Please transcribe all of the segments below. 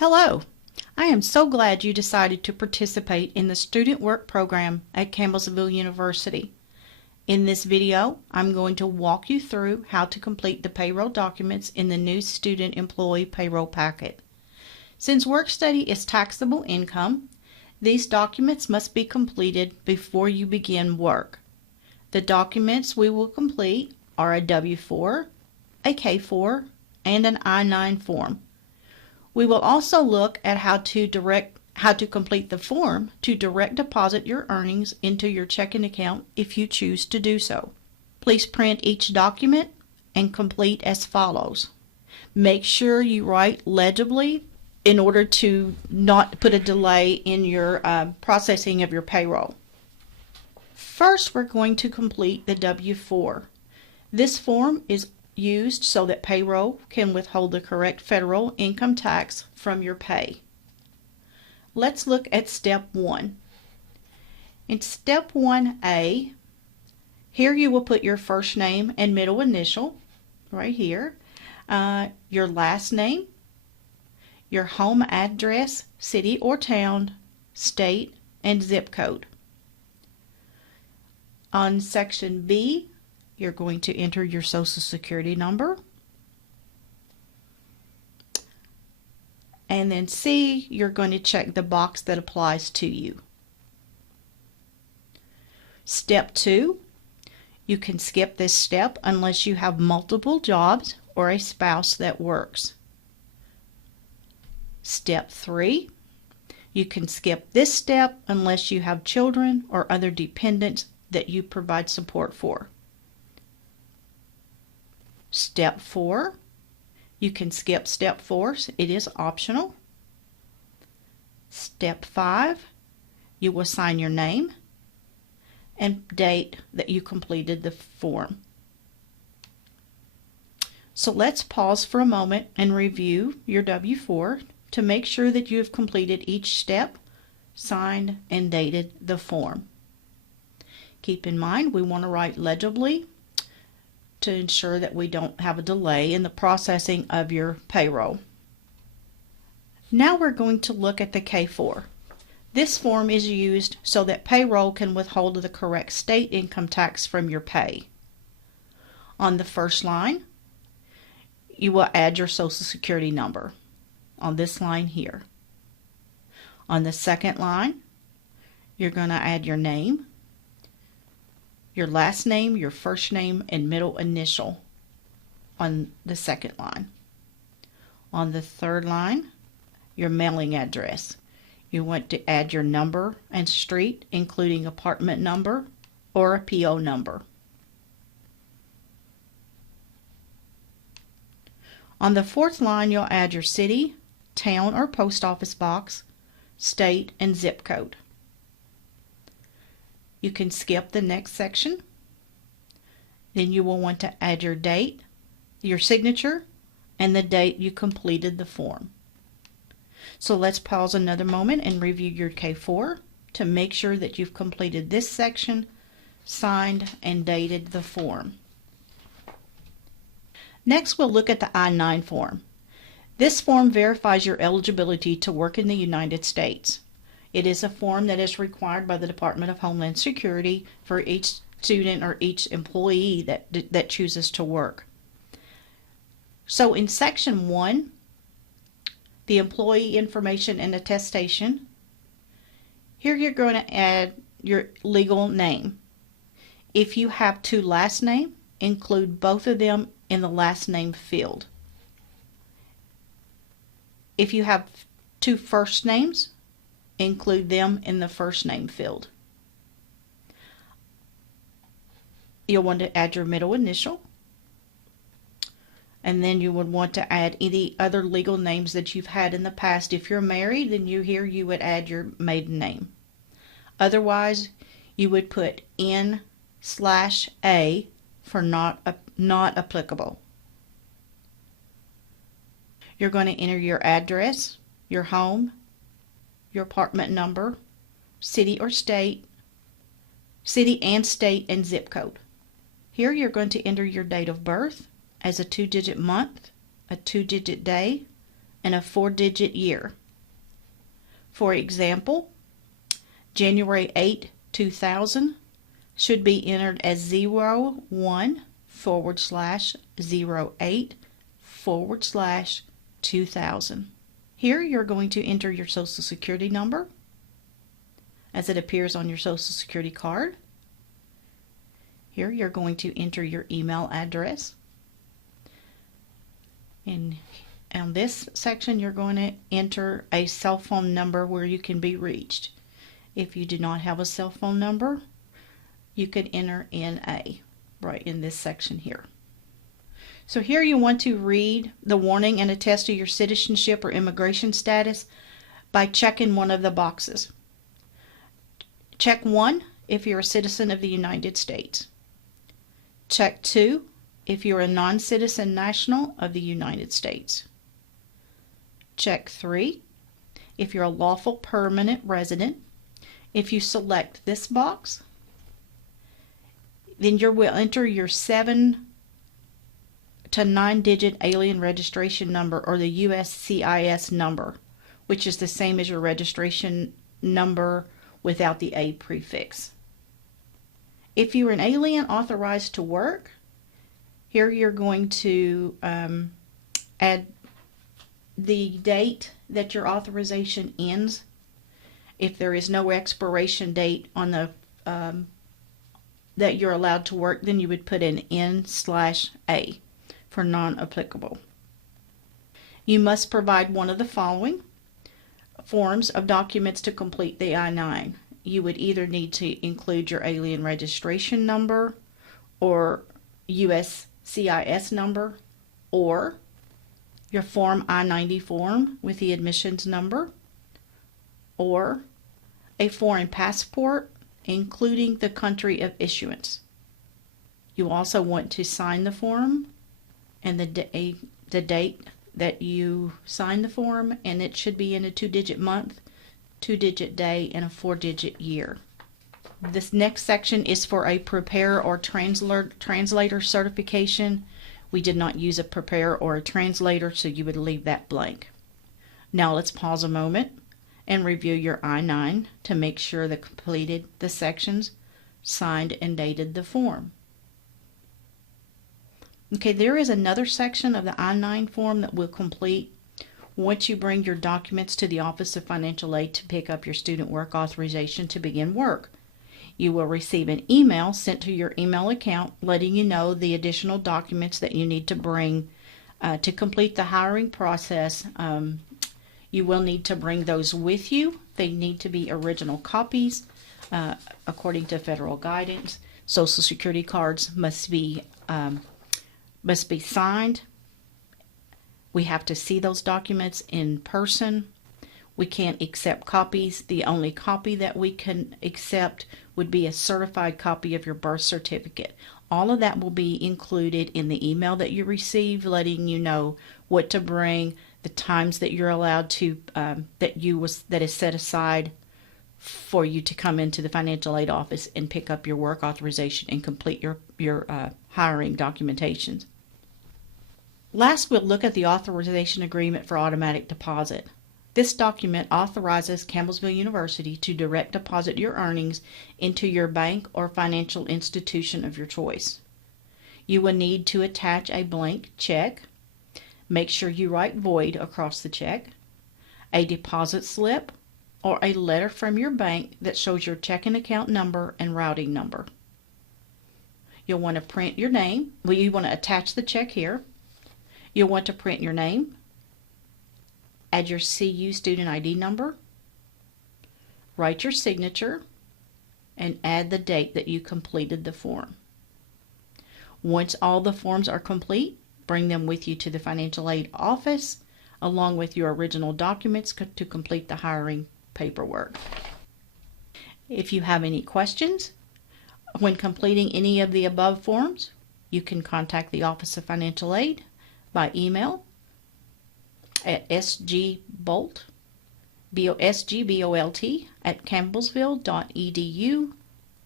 Hello! I am so glad you decided to participate in the Student Work Program at Campbellsville University. In this video, I'm going to walk you through how to complete the payroll documents in the new Student Employee Payroll Packet. Since work study is taxable income, these documents must be completed before you begin work. The documents we will complete are a W-4, a K-4, and an I-9 form. We will also look at how to complete the form to direct deposit your earnings into your checking account if you choose to do so. Please print each document and complete as follows. Make sure you write legibly in order to not put a delay in your processing of your payroll. First, we're going to complete the W-4. This form is used so that payroll can withhold the correct federal income tax from your pay. Let's look at step 1. In step 1A, here you will put your first name and middle initial, right here, your last name, your home address, city or town, state, and zip code. On section B, you're going to enter your Social Security number. And then C, you're going to check the box that applies to you. Step 2, you can skip this step unless you have multiple jobs or a spouse that works. Step 3, you can skip this step unless you have children or other dependents that you provide support for. Step 4, you can skip step 4, it is optional. Step 5, you will sign your name and date that you completed the form. So let's pause for a moment and review your W-4 to make sure that you have completed each step, signed, and dated the form. Keep in mind we want to write legibly to ensure that we don't have a delay in the processing of your payroll. Now we're going to look at the K-4. This form is used so that payroll can withhold the correct state income tax from your pay. On the first line, you will add your Social Security number on this line here. On the second line, you're going to add your name, your last name, your first name, and middle initial on the second line. On the third line, your mailing address. You want to add your number and street, including apartment number or a PO number. On the fourth line, you'll add your city, town or post office box, state, and zip code. You can skip the next section. Then you will want to add your date, your signature, and the date you completed the form. So let's pause another moment and review your K-4 to make sure that you've completed this section, signed, and dated the form. Next, we'll look at the I-9 form. This form verifies your eligibility to work in the United States. It is a form that is required by the Department of Homeland Security for each student or each employee that chooses to work. So in section 1, the employee information and attestation, here you're going to add your legal name. If you have 2 last names, include both of them in the last name field. If you have 2 first names, include them in the first name field. You'll want to add your middle initial, and then you would want to add any other legal names that you've had in the past. If you're married, then you would add your maiden name. Otherwise, you would put N/A for not applicable. You're going to enter your address, your home, your apartment number, city and state, and zip code. Here you're going to enter your date of birth as a 2-digit month, a 2-digit day, and a 4-digit year. For example, January 8, 2000 should be entered as 01//08/2000. Here you're going to enter your Social Security number as it appears on your Social Security card. Here you're going to enter your email address. And on this section you're going to enter a cell phone number where you can be reached. If you do not have a cell phone number, you could enter NA right in this section here. So here you want to read the warning and attest to your citizenship or immigration status by checking one of the boxes. Check 1 if you're a citizen of the United States. Check 2 if you're a non-citizen national of the United States. Check 3 if you're a lawful permanent resident. If you select this box, then you will enter your 7 to 9-digit alien registration number, or the USCIS number, which is the same as your registration number without the A prefix. If you're an alien authorized to work, here you're going to add the date that your authorization ends. If there is no expiration date on the that you're allowed to work, then you would put an N/A for non-applicable. You must provide one of the following forms of documents to complete the I-9. You would either need to include your alien registration number or USCIS number, or your Form I-90 form with the admissions number, or a foreign passport including the country of issuance. You also want to sign the form and the date that you sign the form, and it should be in a 2-digit month, 2-digit day, and a 4-digit year. This next section is for a preparer or translator certification. We did not use a preparer or a translator, so you would leave that blank. Now let's pause a moment and review your I-9 to make sure that completed the sections, signed and dated the form. Okay, there is another section of the I-9 form that will complete once you bring your documents to the Office of Financial Aid to pick up your student work authorization to begin work. You will receive an email sent to your email account letting you know the additional documents that you need to bring to complete the hiring process. You will need to bring those with you. They need to be original copies according to federal guidance. Social Security cards must be signed. We have to see those documents in person. We can't accept copies. The only copy that we can accept would be a certified copy of your birth certificate. All of that will be included in the email that you receive, letting you know what to bring, the times that you're allowed to, that is set aside for you to come into the financial aid office and pick up your work authorization and complete your hiring documentations. Last, we'll look at the authorization agreement for automatic deposit. This document authorizes Campbellsville University to direct deposit your earnings into your bank or financial institution of your choice. You will need to attach a blank check. Make sure you write void across the check, a deposit slip, or a letter from your bank that shows your checking account number and routing number. You'll want to print your name. Well, you want to attach the check here. You'll want to print your name, add your CU student ID number, write your signature, and add the date that you completed the form. Once all the forms are complete, bring them with you to the financial aid office along with your original documents to complete the hiring paperwork. If you have any questions when completing any of the above forms, you can contact the Office of Financial Aid by email at sgbolt@campbellsville.edu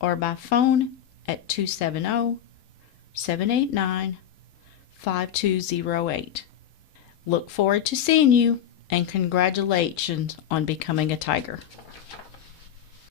or by phone at 270-789-5208. Look forward to seeing you. and congratulations on becoming a tiger.